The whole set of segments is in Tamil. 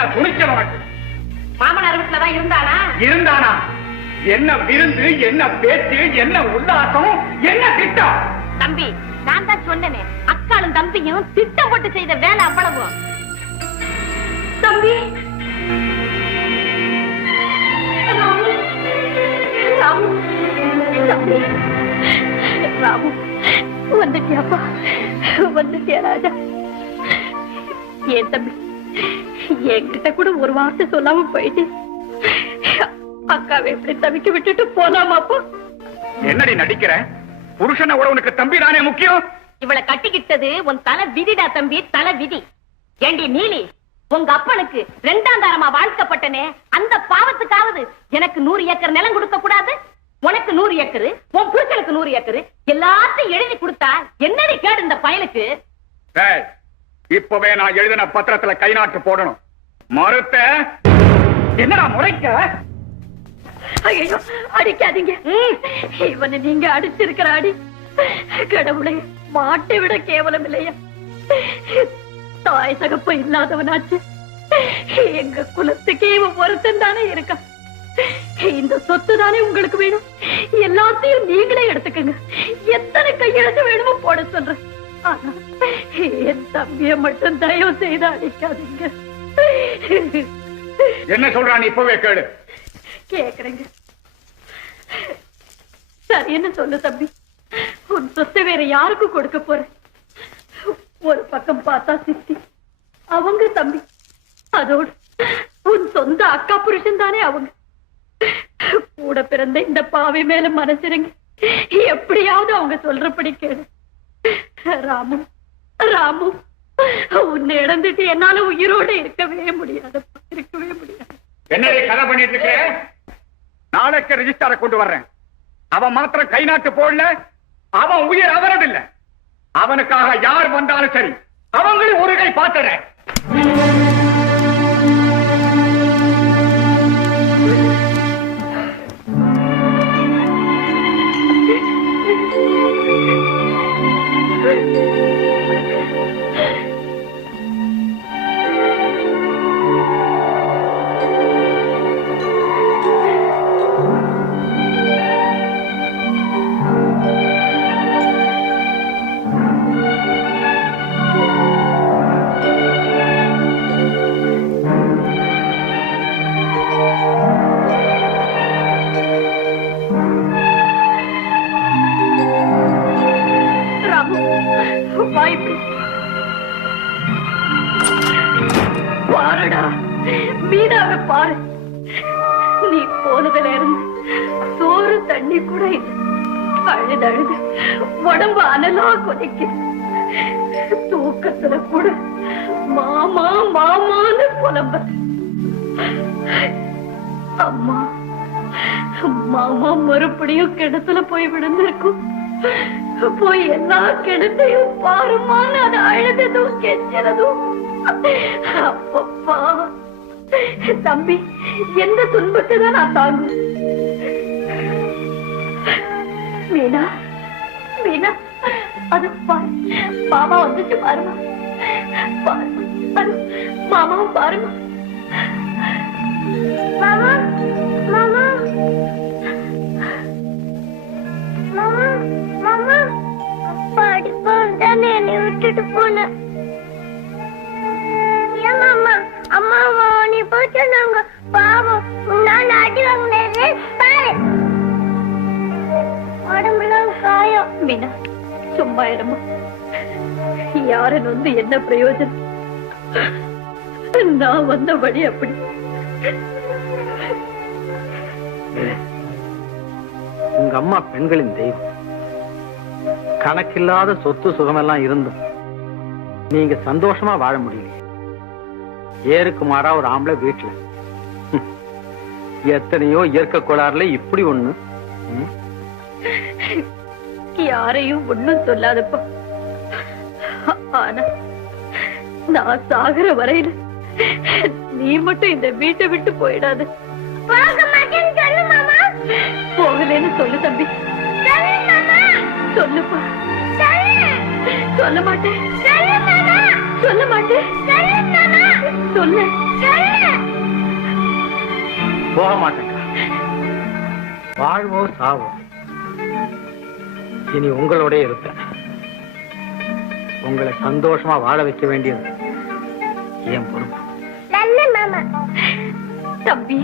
என்ன துணிச்சல் உனக்கு? மாமனார் வீட்டுலதான் இருந்தானா? இருந்தானா? என்ன விருந்து, என்ன பேச்சு, என்ன உல்லாசம், என்ன திட்டம்? தம்பி, நான் தான் சொன்னேனே, அக்காளும் தம்பியும் திட்டம் போட்டு செய்த வேலை அவ்வளவு. தம்பி, ராமு, ராமு, தம்பி, ராமு, வந்துட்டியாப்பா, வந்துட்டியா ராஜா? ஏன் தம்பி, என்கிட்ட கூட ஒரு வார்த்தை சொல்லாம போயிட்டு அக்காவை எப்படி தவிக்க விட்டுட்டு போலாமாப்பா? என்னடி நடிக்கிற? புருஷனை விட உனக்கு தம்பி தானே முக்கியம். இவளை கட்டிக்கிட்டது உன் தலை விதிடா தம்பி, தலை விதி. ஏண்டி நீலி, உங்க அப்பனுக்கு 2ஆம் தாரமா வாழ்க்கப்பட்டனே, அந்த பாவத்துக்காவது எனக்கு 100 ஏக்கர் நிலம் கொடுக்க கூடாது? உனக்கு 100 ஏக்கர், உன் புருஷனுக்கு 100 ஏக்கர், எல்லாத்தையும் எழுதி கொடுத்தா என்னடி கேடு இந்த பயலுக்கு? இப்பவே நான் எழுதின பத்திரத்துல கை நாட்டு போடணும். மறுத்த என்னடா முறைக்க? ஐயோ, அடிக்காதீங்க. இவனை நீங்க அடிச்சிருக்கிற அடி கடவுளை மாட்டை விட கேவலம் இல்லையா? தாய் தகப்ப இல்லாதவனாச்சு. எங்க குலத்துக்கே இவன் ஒருத்தன் தானே இருக்கான். இந்த சொத்து தானே உங்களுக்கு வேணும், எல்லாத்தையும் நீங்களே எடுத்துக்கங்க. எத்தனை கையெழுத்து வேணுமோ போட சொல்றேன். ஆனா என் தம்பிய மட்டும் தயவு செய்து அடிக்காதீங்க. என்ன சொல்றான் இப்பவே கேளு. கேக்குறேங்க. சரி, என்ன சொல்லு தம்பி, உன் சொத்தை வேற யாருக்கும் கொடுக்க போற? ஒரு பக்கம் பார்த்தா சித்தி, அவங்க தம்பி, அதோடு உன் சொந்த அக்கா புருஷன் தானே அவங்க. கூட பிறந்த இந்த பாவை மேல மனசிறங்க எப்படியாவது அவங்க சொல்றபடி கேளு. ராமு, ராமு, உன்னை இழந்துட்டு என்னால உயிரோட இருக்கவே முடியாது, இருக்கவே முடியாது. என்னடி கதை பண்ணிட்டு இருக்க? நாளைக்கு ரெஜிஸ்டாரை கொண்டு வர்றேன். அவன் மாத்திரம் கை நாட்டு போடல, அவன் உயிர் அவரதில்லை. அவனுக்காக யார் வந்தாலும் சரி, அவங்களும் ஒரு கை பார்த்துறேன். பாருடா, மீனாவை பாரு. நீ போனதுல இருந்து சோறு தண்ணி கூட இல்லை. அழுது அழுது உடம்பு அனலா கொதிக்கு. தூக்கத்துல கூட மாமா மாமான்னு புலம்ப. அம்மா, மாமா மறுபடியும் கிணத்துல போய் விழுந்திருக்கும். போய் எல்லா கிணத்தையும் பாருமான்னு அது அழுததும் கெஞ்சதும். அப்பப்பா தம்பி, எந்த துன்பத்தை தான் நான் தாங்கும்? மீனா, மீனா, அது மாமா வந்துச்சு பாருமா, பாருமா, அது மாமாவும் பாருமா. மாமா, மாமா, மாமா, மாமா, அப்பா அடிப்பான் தானே என்னை விட்டுட்டு போன. மாமா, அம்மா நீ போச்சு நாங்க பாவம், நான் அடி வாங்கினது பாரு, உடம்புலாம் காயம். மீனா, சும்மா இருமா. யாரு வந்து என்ன பிரயோஜனம்? நான் வந்த வழி அப்படி. உங்க அம்மா பெண்களின் தெய்வம். கணக்கில்லாத சொத்து சுகமெல்லாம் இருந்தும் நீங்க சந்தோஷமா வாழ முடியல. ஏருக்கு மாறா ஒரு ஆம்பளை வீட்டுல. எத்தனையோ இயற்கை கோளாறுல இப்படி ஒண்ணு. யாரையும் ஒண்ணும் சொல்லாதப்பா. ஆனா நான் சாகுற வரையில நீ மட்டும் இந்த வீட்டை விட்டு போயிடாது. போகலன்னு சொல்லு தம்பி. சொல்லுப்பா. சொல்ல மாட்டேன், சொல்ல மாட்டேன், சொல்லு. போக மாட்டேங்க. வாழ்வோ சாவோ இனி உங்களோட இருப்பேன். உங்களை சந்தோஷமா வாழ வைக்க வேண்டியது என் பொறுப்பு. தம்பி,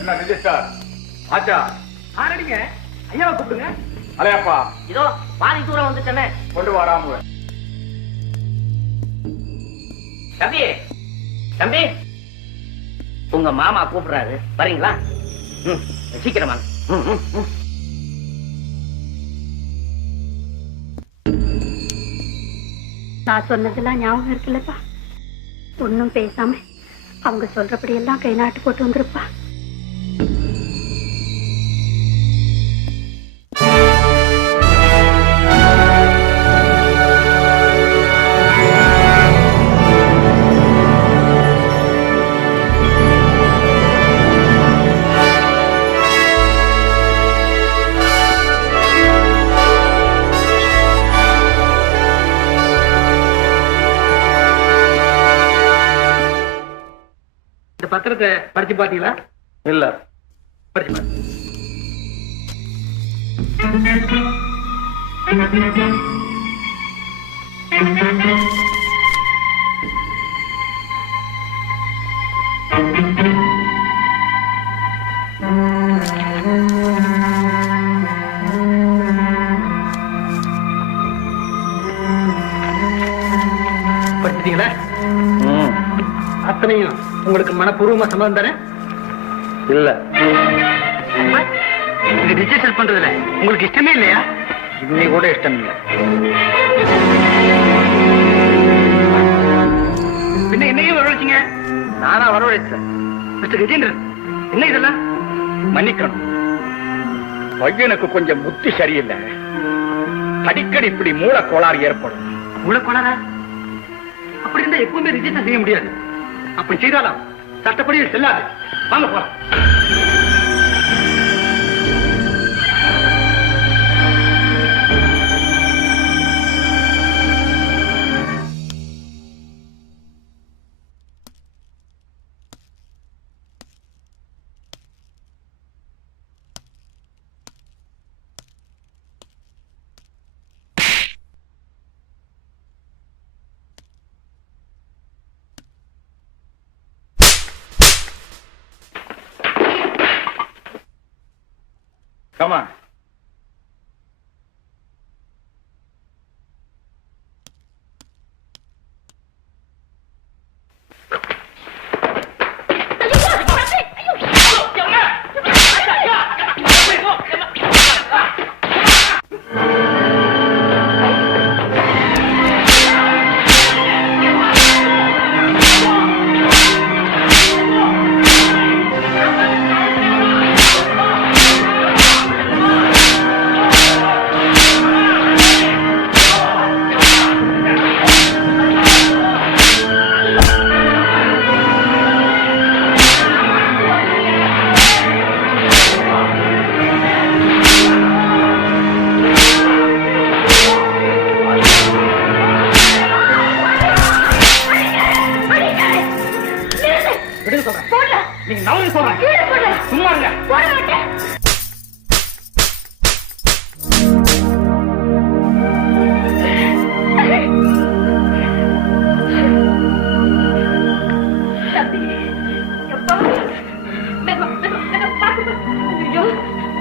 என்ன ரிஜிஸ்டர் ஆச்சா? ஆரடிங்க, ஐயாவை கூப்பிடுங்க. அலையப்பா, இதோ பாதி தூரம் வந்துட்டேனே. கொண்டு வராம. தம்பி, தம்பி, உங்க மாமா கூப்பிடுறாரு, வரீங்களா? சீக்கிரம் வாங்க. நான் சொன்னதெல்லாம் ஞாபகம் இருக்குல்லப்பா. ஒன்னும் பேசாம அவங்க சொல்றபடி எல்லாம் கை நாட்டு போட்டு வந்துருப்பா. இந்த பத்திரத்தை படிச்சு பாத்தீங்களா? இல்ல. படிச்சு பாருங்க. படிச்சிட்டீங்களா? அத்தனையும் உங்களுக்கு மனப்பூர்வமா சம்மதம் தானே? இல்ல. இது ரிஜிஸ்டர் பண்றதுல உங்களுக்கு இஷ்டமே இல்லையா? இன்னி கூட இஷ்டம் இல்ல. பின்ன என்னையும் வரவழைச்சிங்க? நானா வரவழைச்சேன். மிஸ்டர் கஜேந்திரன், என்ன இதெல்லாம்? மன்னிக்கணும், பையனுக்கு கொஞ்சம் புத்தி சரியில்லை. அடிக்கடி இப்படி மூல கோளாறு ஏற்படும். உள்ள அப்படி இருந்தா எப்பவுமே ரிஜிஸ்டர் செய்ய முடியாது. அப்படி செய்தாலும் சட்டப்படி செல்லாது. வாங்க போலாம். Come on. நீங்க நவனி சொல்றேன். சும்மா இருங்க.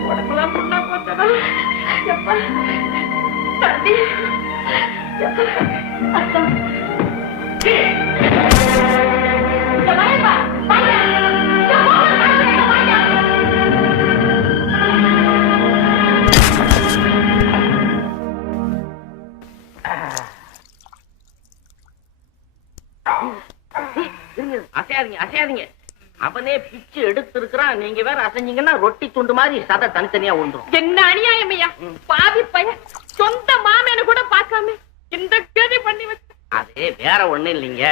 உடம்புலாம் புண்ணா போச்சதா? எப்பா தம்பி, அத்தம் அசையாதீங்க, அசையாதீங்க. அவனே பிச்சு எடுத்து இருக்கிறான். நீங்க வேற அசைஞ்சீங்கன்னா ரொட்டி துண்டு மாதிரி சதை தனித்தனியா உண்டுரும். என்ன அநியாயம் ஐயா! பாவி பையன் சொந்த மாமேனு கூட பார்க்காம இந்த கேதி பண்ணி வச்சு. அது வேற ஒண்ணு இல்லைங்க.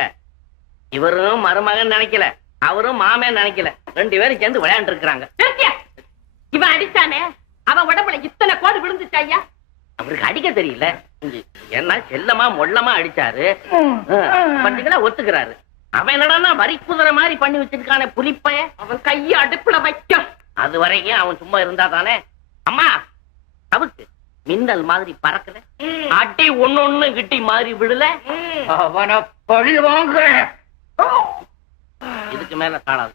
இவரும் மருமகன் நினைக்கல, அவரும் மாமன் நினைக்கல. 2 பேரும் சேர்ந்து விளையாண்டு இருக்கிறாங்க. இவன் அடிச்சானே, அவன் உடம்புல இத்தனை கோடு விழுந்துச்சு ஐயா. அவருக்கு அடிக்க தெரியல. என்ன செல்லமா மொல்லமா அடிச்சாரு. பாத்தீங்களா, ஒத்துக்கிறாரு. அவன் என்னடா வரி குதிரை மாதிரி பண்ணி வச்சிருக்கானே புலிப்பைய. அவன் கைய அடுப்புல வைக்கும். அது வரைக்கும் அவன் சும்மா இருந்தா தானே. அம்மா தவிர்த்து மின்னல் மாதிரி பறக்கல, அடி ஒண்ணு கிட்டி மாதிரி விடல. அவனை பழி வாங்குறேன். இதுக்கு மேல காணாது.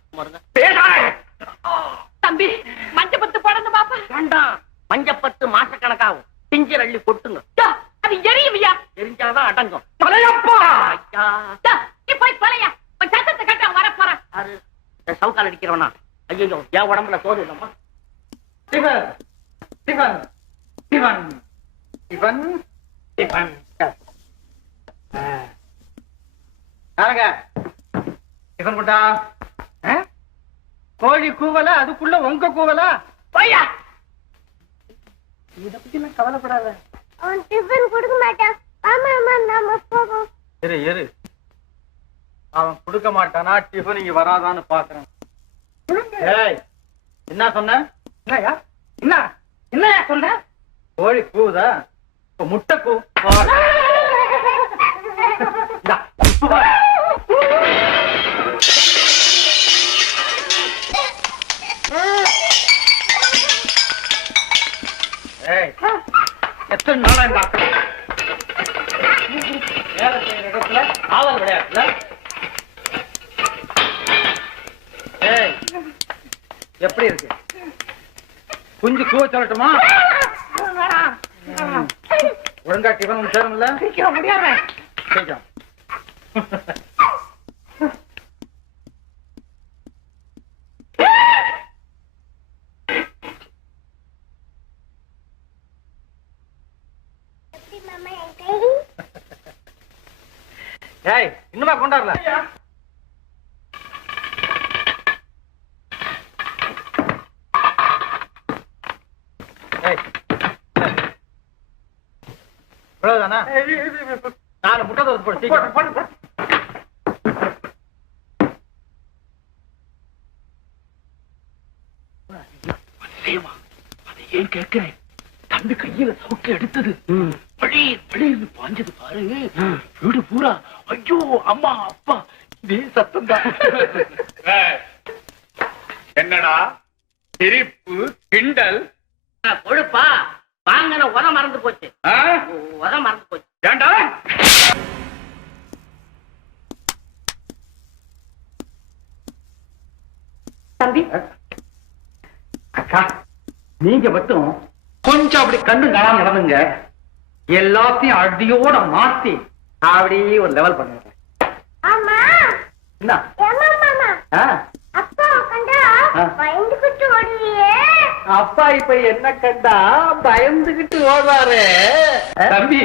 தம்பி, மஞ்ச பத்து படந்து பாப்பா. வேண்டாம், மஞ்சப்பத்து மாசக்கணக்காகும். பிஞ்சர் அள்ளி கொட்டுங்க. அது எரியுவியா? எரிஞ்சாதான் அடங்கும். தலையப்பா, நீ போய் தொலையா. சத்தத்தை கட்ட வர போற. சவுக்கால் அடிக்கிறவனா? ஐயோ, என் உடம்புல தோது இல்லம்மா. சிவன் சிவன் சிவன் சிவன் சிவன். யாருங்க சிவன் குண்டா? கோழி கூவல, அதுக்குள்ள உங்க கூவல. போய்யா. இத பத்தி நான் கவலைப்படாத. அவன் டிஃபன் கொடுக்க மாட்டான். ஆமா ஆமா, நாம போவோம். இரு அவன் கொடுக்க மாட்டானா டிஃபன் இங்க வராதான்னு பாக்குறேன். ஏய், என்ன சொன்ன? என்னயா என்னயா சொன்ன? கோழி கூவுதா? இப்ப முட்டை கூ. எத்தனை நாளா இந்த அக்கறை வேலை செய்யற இடத்துல ஆவல் விளையாட்டுல. ஏய், எப்படி இருக்கு? குஞ்சு கூவ சொல்லட்டுமா? ஒழுங்கா டிஃபன் சேரும்ல? முடியாது. ஏய், இன்னுமா கொண்டாடல? இவ்வளவுதானா? 4 முட்டை தோசை போடு. அதை ஏன் கேட்கிறேன்? தம்பி கையில சவுக்கு எடுத்தது பழி பாஞ்சது பாரு. வீடு பூரா ஐயோ அம்மா அப்பா இதே சத்தம் தான். என்னடா சிரிப்பு கிண்டல்? கொழுப்பா வாங்கின உரம் மறந்து போச்சு. உரம் மறந்து போச்சு. ஏண்டா தம்பி, அக்கா, நீங்க மட்டும் கொஞ்சம் அப்படி கண்ணு காணாம நடந்துங்க. எல்லாத்தையும் அடியோட மாத்தி அப்படியே ஒரு லெவல் பண்ணுங்க. ஆமா, என்ன? ஏமா மாமா, ஆ? அப்பா கண்டா பயந்துகிட்டு ஓடுவியே. அப்பா இப்ப என்ன கண்டா பயந்துகிட்டு ஓடுறாரு. தம்பி,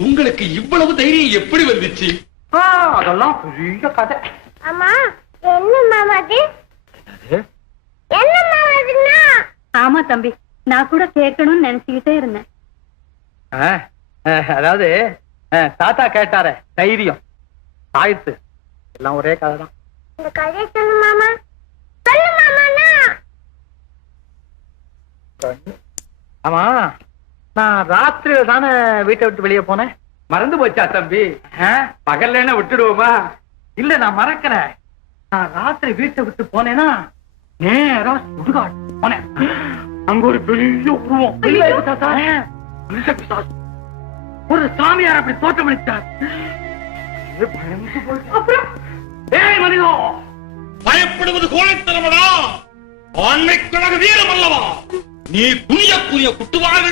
உங்களுக்கு இவ்வளவு தைரியம் எப்படி வந்துச்சு? அதெல்லாம் பெரிய கதை. ஆமா, என்ன மாமா அது? என்ன மாமா அதுன்னா? ஆமா தம்பி, நான் கூட கேட்கணும்னு நினைச்சுக்கிட்டே இருந்தேன். அதாவது தாத்தா கேட்டாரே, தைரியம் தாய்த்து எல்லாம் ஒரே கதை தான். இந்த கதையை சொல்லு மாமா. சொல்லு மாமாண்ணா. ஆமா, நான் ராத்திரியில தானே வீட்டை விட்டு வெளியே போனேன். மறந்து போச்சா தம்பி? பகல்ல என்ன விட்டுடுவோமா? இல்ல, நான் மறக்கிறேன். நான் ராத்திரி வீட்டை விட்டு போனேன்னா நேரா சுடுகாடு போனேன். அங்க ஒரு பெரிய உருவம். ஒரு சாமியார் அப்படி தோற்றமளித்தார். அப்புறம் ஏய் மனிதோ, பயப்படுவது கோழைத்தனமடா, ஆண்மை கழக வீரம் அல்லவா? நீ குனிய குட்டுவாக,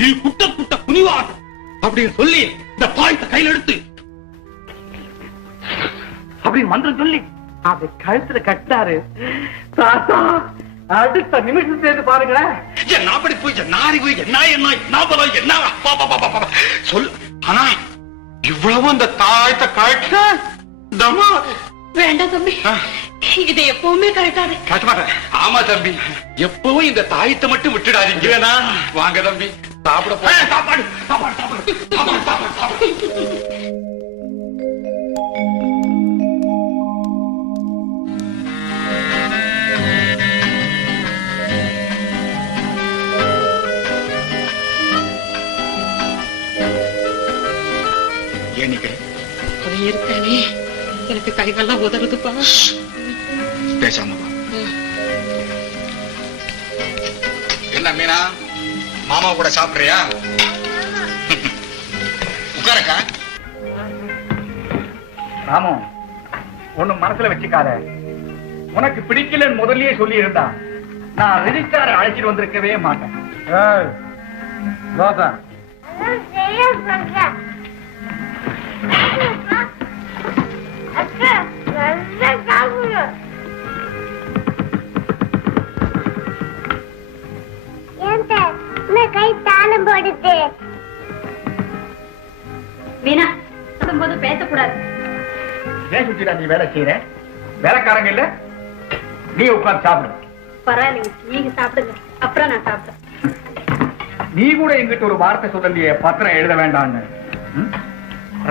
நீ குட்ட குனிவாக அப்படின்னு சொல்லி இந்த பாயத்தை கையில் எடுத்து அப்படின்னு மந்திரம் சொல்லி அப்படி கழுத்துல கட்டாரு. தாத்தா அடுத்த நிமிஷத்துல பாருங்களேன். என்ன படிப்பு, என்ன அறிவு, என்ன பலம், என்ன அப்பா சொல்லு. ஆனா இவ்வளவு அந்த தாயத்தை கழட்ட தமா வேண்டாம் தம்பி, இதை எப்பவுமே கழட்டாது. கட்ட மாட்டேன். ஆமா தம்பி, எப்பவும் இந்த தாயத்தை மட்டும் விட்டுடாதீங்க. வாங்க தம்பி, சாப்பிட போ. சாப்பாடு சாப்பாடு சாப்பாடு சாப்பாடு சாப்பாடு. அவன் இருக்கானே எனக்கு கைகாலாம் உதறுதுப்பா. பேசாம வா. என்ன மீனா, மாமா கூட சாப்பிடுறியா? உட்காரக்கா. ராமு, ஒண்ணும் மனசுல வச்சுக்காத. உனக்கு பிடிக்கலன்னு முதல்லயே சொல்லி இருந்தா நான் ரெஜிஸ்டாரை அழைச்சிட்டு வந்திருக்கவே மாட்டேன். கை தாளம் போடுது. வீணா போது பேசக்கூடாது. ஏன் சுற்றிடா நீ வேலை செய்யற? வேலைக்காரங்க இல்ல, நீ உட்கார்ந்து சாப்பிடு. பரவாயில்லைங்க, நீங்க சாப்பிடுங்க, அப்புறம் நான் சாப்பிடுறேன். நீ கூட எங்கிட்ட ஒரு வார்த்தை சொல்லலையே பத்திரம் எழுத வேண்டாம்னு.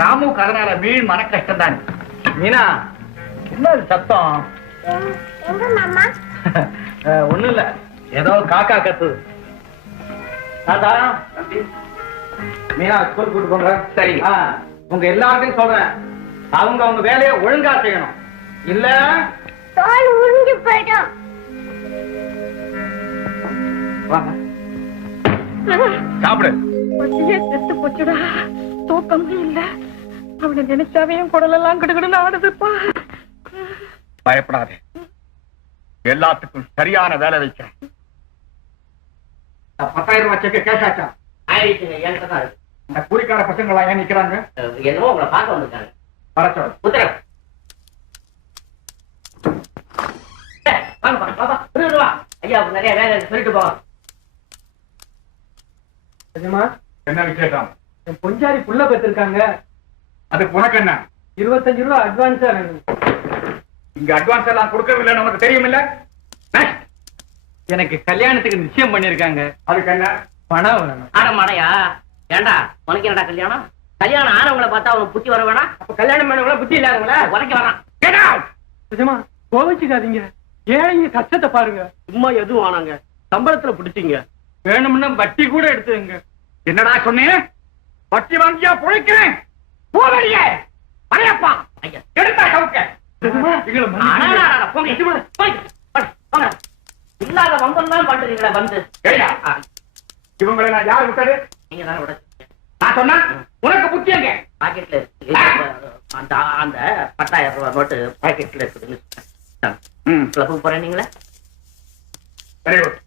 ராமுக்கு அதனால வீண் மன கஷ்டம் தான். மீனா, என்ன சத்தம்? எங்க மாமா? ஒண்ணும் இல்ல, ஏதோ காக்கா கத்து. தாத்தா, மீனா ஸ்கூல் கூட்டு போங்க. சரி, உங்க எல்லாருக்கும் சொல்றேன், அவங்க அவங்க வேலையை ஒழுங்கா செய்யணும். இல்ல தோல் உறிஞ்சு போயிடும். வாங்க சாப்பிடு. செத்து போச்சுடா, தூக்கம் இல்ல. அவனை நினைச்சாவே குடலெல்லாம் கிடுகிடுன்னு ஆடுதுப்பா. பயப்படாதே, எல்லாத்துக்கும் சரியான வேலை வைக்கிறேன். 10,000 ரூபாய் செக்கு கேஷ் ஆச்சா? ஆயிடுச்சுங்க, என்கிட்ட தான் இருக்கு. இந்த கூலிக்கார பசங்க ஏன் நிக்கிறாங்க? என்னமோ உங்களை பார்க்க வந்திருக்காங்க. வரச்சோம். உத்தரவு. வாங்க பாப்பா, வா. ஐயா நிறைய வேலை இருக்கு, சொல்லிட்டு போங்க. என்ன விசேஷம்? பொஞ்சாரி புள்ள பெற்றிருக்காங்க. அதுக்கு உனக்கு என்ன? 25 ரூபா அட்வான்ஸா வேணும். இங்க அட்வான்ஸ் எல்லாம் கொடுக்கறதில்லை, நமக்கு தெரியும் இல்ல? எனக்கு கல்யாணத்துக்கு நிச்சயம் பண்ணிருக்காங்க. அதுக்கு என்ன? பணம் வேணும். ஆடமாடையா? ஏண்டா உனக்கு என்னடா கல்யாணம்? கல்யாணம் ஆனவங்களை பார்த்தா அவனுக்கு புத்தி வர வேணாம்? அப்ப கல்யாணம் பண்ணவங்கள புத்தி இல்லாதவங்களா? உனக்கு வரான். நிஜமா கோவிச்சுக்காதீங்க, ஏழைங்க கஷ்டத்தை பாருங்க. சும்மா எதுவும் ஆனாங்க, சம்பளத்துல பிடிச்சிங்க. வேணும்னா வட்டி கூட எடுத்துங்க. என்னடா சொன்னேன்? வட்டி வாங்கியா பொழைக்கிறேன். போவடியே அரையப்பா. ஐயா எடுத்தா கவுக்க. இல்லாத வம்பம் தான் பண்றீங்களா? வந்து ஏய்யா, இவங்களை நான் யார் விட்டது? நீங்க தான் விட. நான் சொன்னா உனக்கு புத்தி எங்க? பாக்கெட்ல இருக்கு. அந்த 10,000 ரூபாய் நோட்டு பாக்கெட்ல இருக்குதுன்னு கிளப்புக்கு போறேன். நீங்களே வெரி குட்.